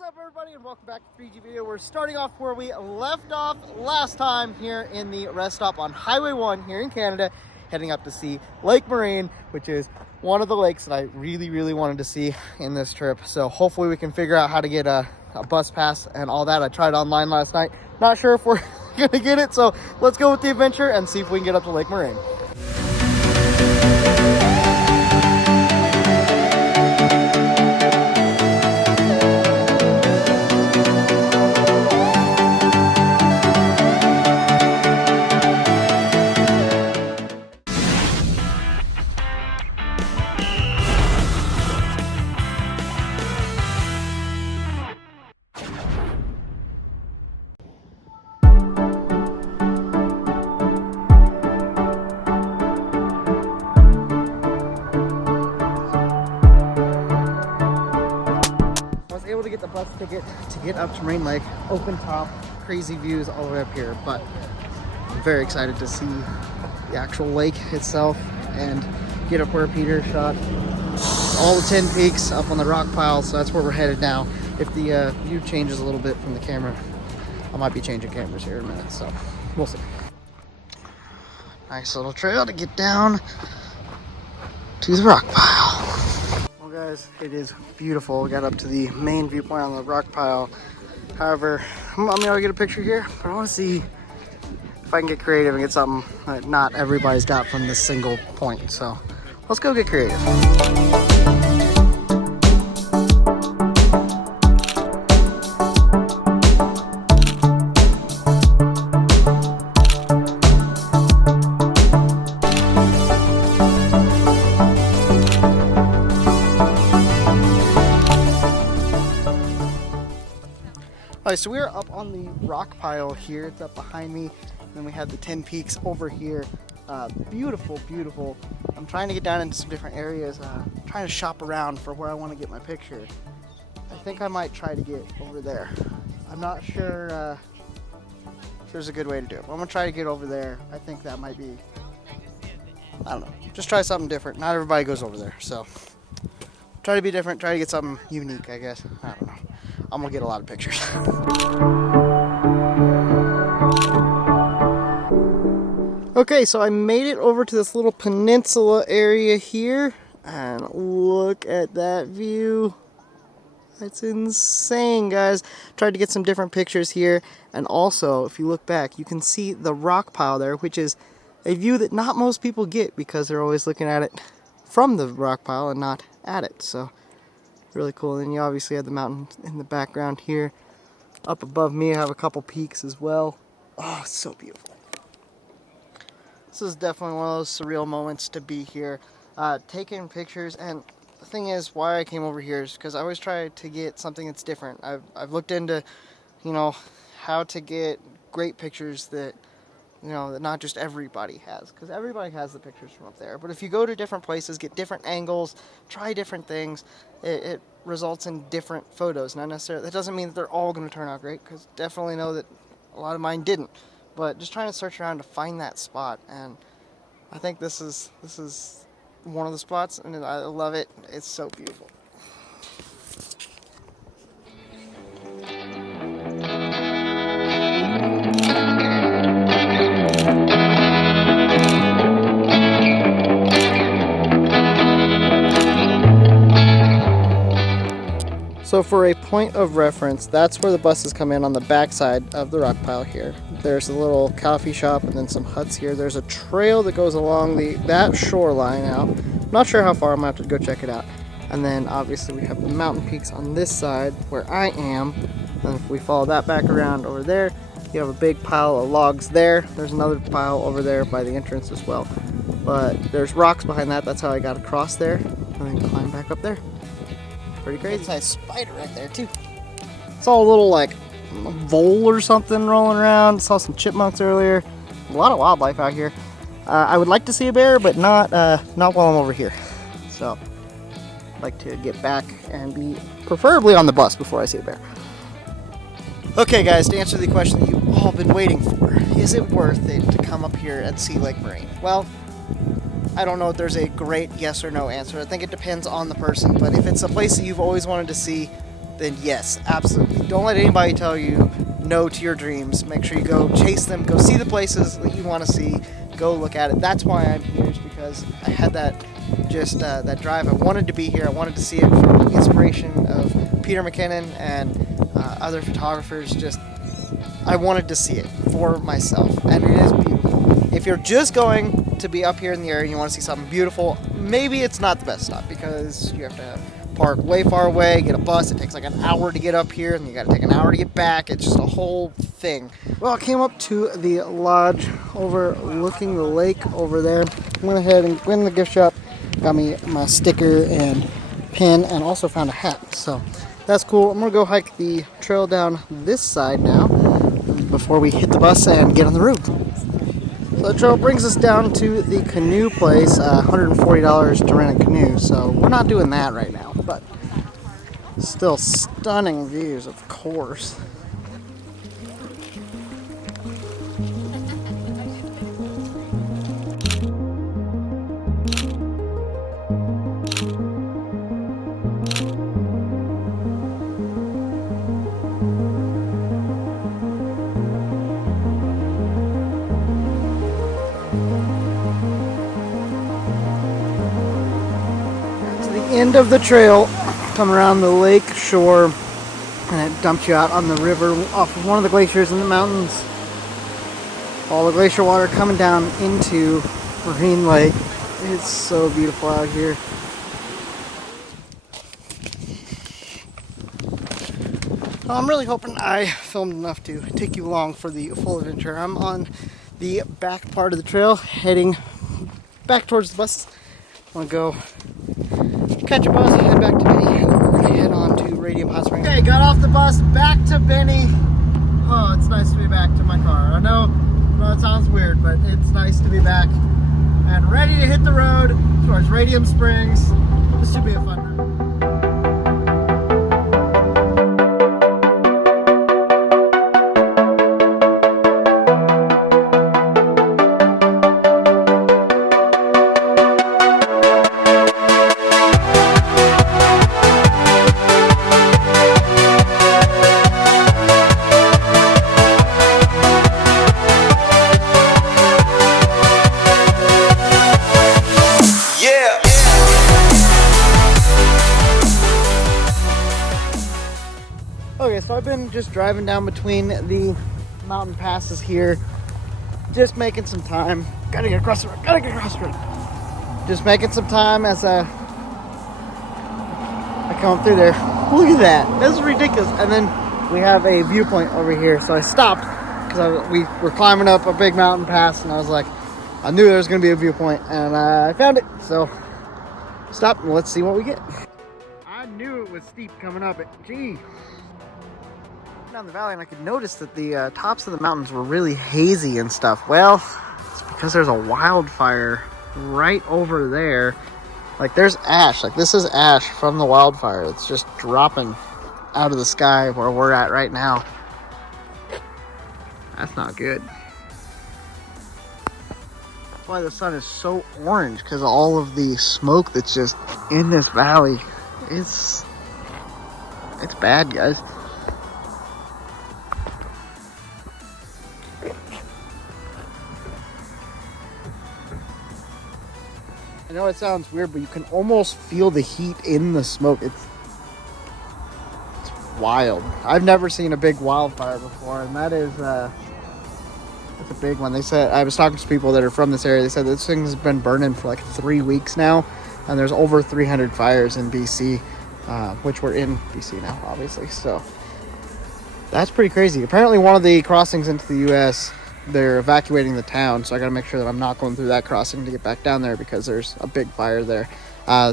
What's up, everybody, and welcome back to 3G Video. We're starting off where we left off last time here in the rest stop on Highway 1 here in Canada, heading up to see Lake Moraine, which is one of the lakes that I really wanted to see in this trip. So hopefully we can figure out how to get a bus pass and all that. I tried online last night. Not sure if we're going to get it, so let's go with the adventure and see if we can get up to Lake Moraine. Able to get the bus ticket to get up to Moraine Lake, open top, crazy views all the way up here, but I'm very excited to see the actual lake itself and get up where Peter shot all the 10 peaks up on the rock pile. So that's where we're headed now. If the view changes a little bit from the camera, I might be changing cameras here in a minute, so we'll see. Nice little trail to get down to the rock pile. Guys, it is beautiful. We got up to the main viewpoint on the rock pile. However, I'm gonna get a picture here, but I want to see if I can get creative and get something that not everybody's got from this single point. So let's go get creative. Alright, so we're up on the rock pile here. It's up behind me. And then we have the 10 peaks over here. Beautiful. I'm trying to get down into some different areas. Trying to shop around for where I want to get my picture. I think I might try to get over there. I'm not sure if there's a good way to do it. But I'm going to try to get over there. I think that might be, I don't know. Just try something different. Not everybody goes over there. So try to be different. Try to get something unique, I guess. I don't know. I'm gonna get a lot of pictures. Okay, so I made it over to this little peninsula area here, and look at that view. That's insane, guys. Tried to get some different pictures here, and also, if you look back, you can see the rock pile there, which is a view that not most people get because they're always looking at it from the rock pile and not at it. So really cool. And you obviously have the mountain in the background here. Up above me, I have a couple peaks as well. Oh, it's so beautiful. This is definitely one of those surreal moments to be here, taking pictures. And the thing is, why I came over here is because I always try to get something that's different. I've looked into, how to get great pictures that, that not just everybody has, because everybody has the pictures from up there. But if you go to different places, get different angles, try different things, it results in different photos. Not necessarily, that doesn't mean that they're all going to turn out great, because definitely know that a lot of mine didn't. But just trying to search around to find that spot, and I think this is one of the spots, and I love it. It's so beautiful. So for a point of reference, that's where the buses come in on the backside of the rock pile here. There's a little coffee shop and then some huts here. There's a trail that goes along that shoreline out. I'm not sure how far, I'm going to have to go check it out. And then obviously we have the mountain peaks on this side where I am. And if we follow that back around over there, you have a big pile of logs there. There's another pile over there by the entrance as well. But there's rocks behind that. That's how I got across there. And then climb back up there. Pretty crazy. Nice spider right there too. Saw a little like vole or something rolling around. Saw some chipmunks earlier. A lot of wildlife out here. I would like to see a bear, but not while I'm over here. So I'd like to get back and be preferably on the bus before I see a bear. Okay guys, to answer the question that you've all been waiting for, is it worth it to come up here and see Lake Moraine? Well, I don't know if there's a great yes or no answer. I think it depends on the person, but if it's a place that you've always wanted to see, then yes, absolutely. Don't let anybody tell you no to your dreams. Make sure you go chase them, go see the places that you want to see, go look at it. That's why I'm here, is because I had that that drive. I wanted to be here. I wanted to see it from the inspiration of Peter McKinnon and other photographers. I wanted to see it for myself, and it is beautiful. If you're just going to be up here in the area and you want to see something beautiful, maybe it's not the best stop, because you have to park way far away, get a bus. It takes like an hour to get up here, and you got to take an hour to get back. It's just a whole thing. Well, I came up to the lodge overlooking the lake over there. Went ahead and went in the gift shop, got me my sticker and pin, and also found a hat. So that's cool. I'm gonna go hike the trail down this side now before we hit the bus and get on the road. So the trail brings us down to the canoe place, $140 to rent a canoe. So we're not doing that right now, but still stunning views, of course. End of the trail, come around the lake shore, and it dumps you out on the river off of one of the glaciers in the mountains. All the glacier water coming down into Moraine Lake. It's so beautiful out here. Well, I'm really hoping I filmed enough to take you along for the full adventure. I'm on the back part of the trail, heading back towards the bus. I'm gonna go catch a bus and head back to Benny, and then we're gonna head on to Radium Hot Springs. Okay, got off the bus, back to Benny. Oh, it's nice to be back to my car. I know it sounds weird, but it's nice to be back and ready to hit the road towards Radium Springs. This should be a fun ride. Okay, so I've been just driving down between the mountain passes here, just making some time. Gotta get across the road, Just making some time as I come through there. Look at that, this is ridiculous. And then we have a viewpoint over here, so I stopped because we were climbing up a big mountain pass, and I was like, I knew there was gonna be a viewpoint, and I found it. So stop and let's see what we get. I knew it was steep coming up. Gee. Down the valley, and I could notice that the tops of the mountains were really hazy and stuff. Well, it's because there's a wildfire right over there. Like, there's ash. Like, this is ash from the wildfire. It's just dropping out of the sky where we're at right now. That's not good. That's why the sun is so orange, because of all of the smoke that's just in this valley. It's bad, guys. I know it sounds weird, but you can almost feel the heat in the smoke. It's wild. I've never seen a big wildfire before, and that's a big one. They said, I was talking to people that are from this area, they said this thing has been burning for like 3 weeks now, and there's over 300 fires in BC, which we're in BC now, obviously. So that's pretty crazy. Apparently one of the crossings into the US, they're evacuating the town, so I gotta make sure that I'm not going through that crossing to get back down there, because there's a big fire there.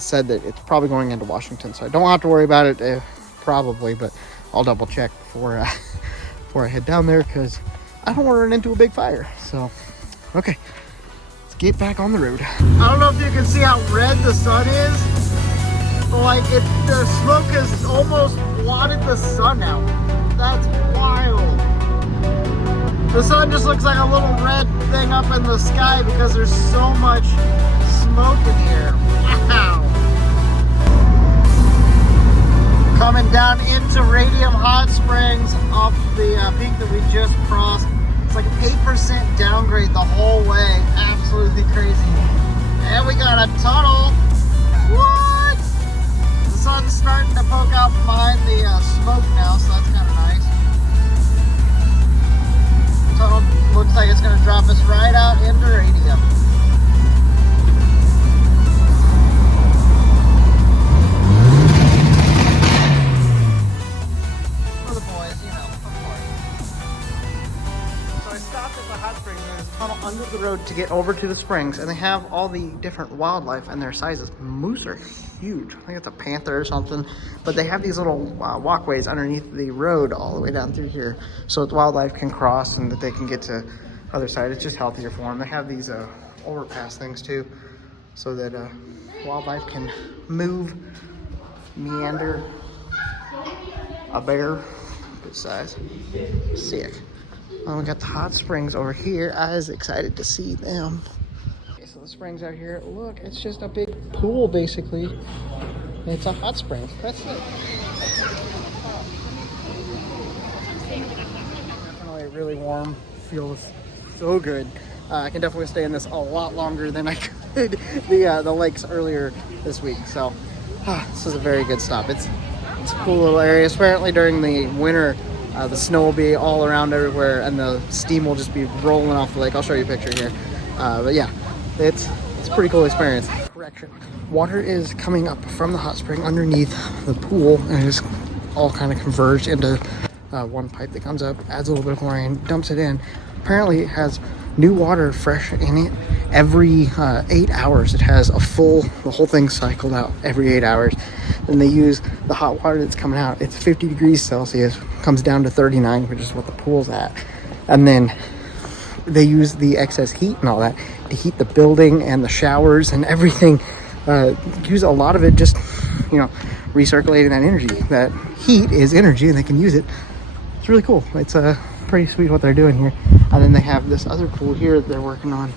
Said that it's probably going into Washington, so I don't have to worry about it, probably, but I'll double check before I head down there, because I don't want to run into a big fire. So okay, let's get back on the road. I don't know if you can see how red the sun is, but like the smoke has almost blotted the sun out. That's wild. The sun just looks like a little red thing up in the sky because there's so much smoke in here. Wow. Coming down into Radium Hot Springs off the peak that we just crossed. It's like an 8% downgrade the whole way. Absolutely crazy. And we got a tunnel. What? The sun's starting to poke out behind the smoke now, so that's kind of nice. Tunnel looks like it's going to drop us right out into Radium. Under the road to get over to the springs, and they have all the different wildlife and their sizes. Moose are huge. I think it's a panther or something, but they have these little walkways underneath the road all the way down through here, so that wildlife can cross and that they can get to the other side. It's just healthier for them. They have these overpass things too, so that wildlife can move, meander. A bear, good size, sick. We got the hot springs over here. I was excited to see them. Okay, so the springs out here, look, it's just a big pool basically. And it's a hot spring. That's it. Definitely really warm. Feels so good. I can definitely stay in this a lot longer than I could the lakes earlier this week. So this is a very good stop. It's a cool little area. Apparently during the winter, the snow will be all around everywhere, and the steam will just be rolling off the lake. I'll show you a picture here. But yeah, it's a pretty cool experience. Correction. Water is coming up from the hot spring underneath the pool, and it's all kind of converged into one pipe that comes up, adds a little bit of chlorine, dumps it in. Apparently it has new water fresh in it every 8 hours. It has the whole thing cycled out every 8 hours. Then they use the hot water that's coming out. It's 50 degrees Celsius, comes down to 39, which is what the pool's at. And then they use the excess heat and all that to heat the building and the showers and everything. Use a lot of it just, recirculating that energy. That heat is energy and they can use it. It's really cool. It's pretty sweet what they're doing here. And then they have this other pool here that they're working on.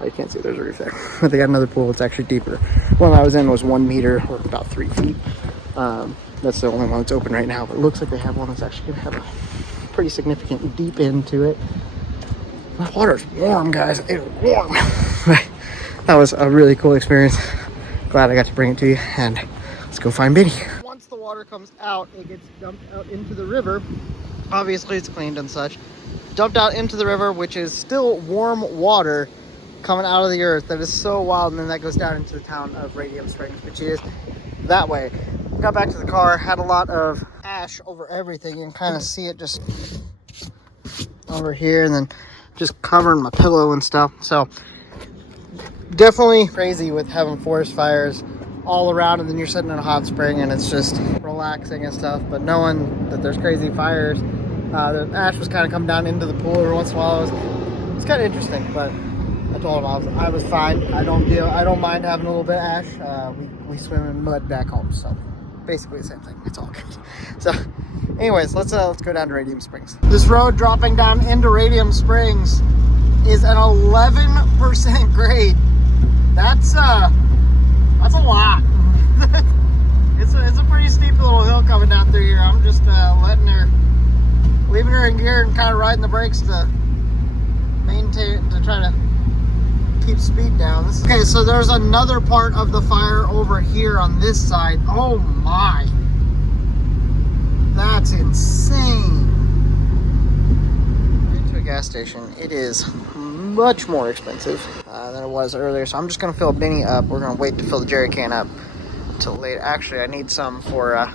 Oh, you can't see there's a roof there. But they got another pool that's actually deeper. One I was in was 1 meter, or about 3 feet. That's the only one that's open right now. But it looks like they have one that's actually going to have a pretty significant deep end to it. The water's warm, guys. It's warm. That was a really cool experience. Glad I got to bring it to you. And let's go find Benny. Once the water comes out, it gets dumped out into the river. Obviously, it's cleaned and such. Dumped out into the river, which is still warm water coming out of the earth. That is so wild. And then that goes down into the town of Radium Springs, which is that way. Got back to the car, had a lot of ash over everything. You can kind of see it just over here, and then just covering my pillow and stuff. So definitely crazy with having forest fires all around, and then you're sitting in a hot spring and it's just relaxing and stuff. But knowing that there's crazy fires, the ash was kind of coming down into the pool every once in a while. It was kind of interesting, but I told him I was fine. I don't mind having a little bit of ash. We swim in mud back home, so basically the same thing. It's all good. So anyways, let's go down to Radium Springs. This road dropping down into Radium Springs is an 11% grade. That's a lot. It's a pretty steep little hill coming down through here. I'm just leaving her in gear and kind of riding the brakes to try to keep speed down. Okay, so there's another part of the fire over here on this side. Oh my, that's insane. Into a gas station. It is much more expensive than it was earlier, so I'm just gonna fill Benny up. We're gonna wait to fill the jerry can up until later. Actually, I need some for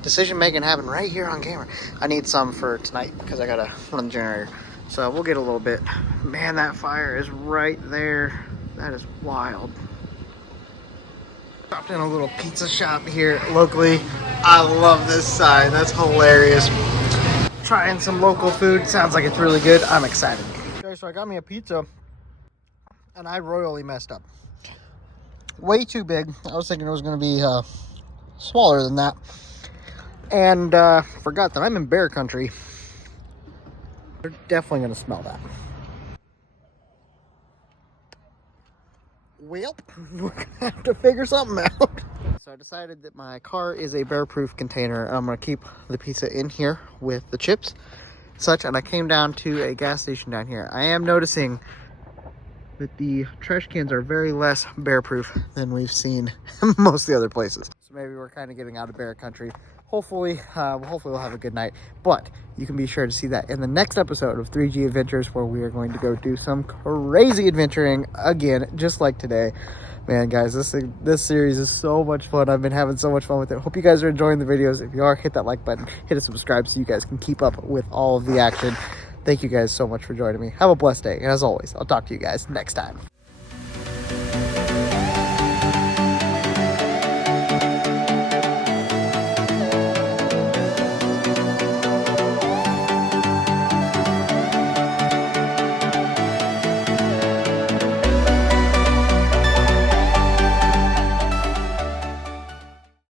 decision making happen right here on camera. I need some for tonight because I gotta run the generator. So we'll get a little bit. Man, that fire is right there. That is wild. Stopped in a little pizza shop here locally. I love this sign. That's hilarious. Trying some local food. Sounds like it's really good. I'm excited. Okay, so I got me a pizza and I royally messed up. Way too big. I was thinking it was going to be smaller than that. And forgot that I'm in bear country. They're definitely going to smell that. Well, we're going to have to figure something out. So I decided that my car is a bear-proof container. I'm gonna keep the pizza in here with the chips, such, and I came down to a gas station down here. I am noticing that the trash cans are very less bear-proof than we've seen most of the other places. So maybe we're kind of getting out of bear country. Hopefully we'll have a good night. But you can be sure to see that in the next episode of 3G Adventures, where we are going to go do some crazy adventuring again, just like today. Man, guys, this series is so much fun. I've been having so much fun with it. Hope you guys are enjoying the videos. If you are, hit that like button, hit a subscribe so you guys can keep up with all of the action. Thank you guys so much for joining me. Have a blessed day. And as always, I'll talk to you guys next time.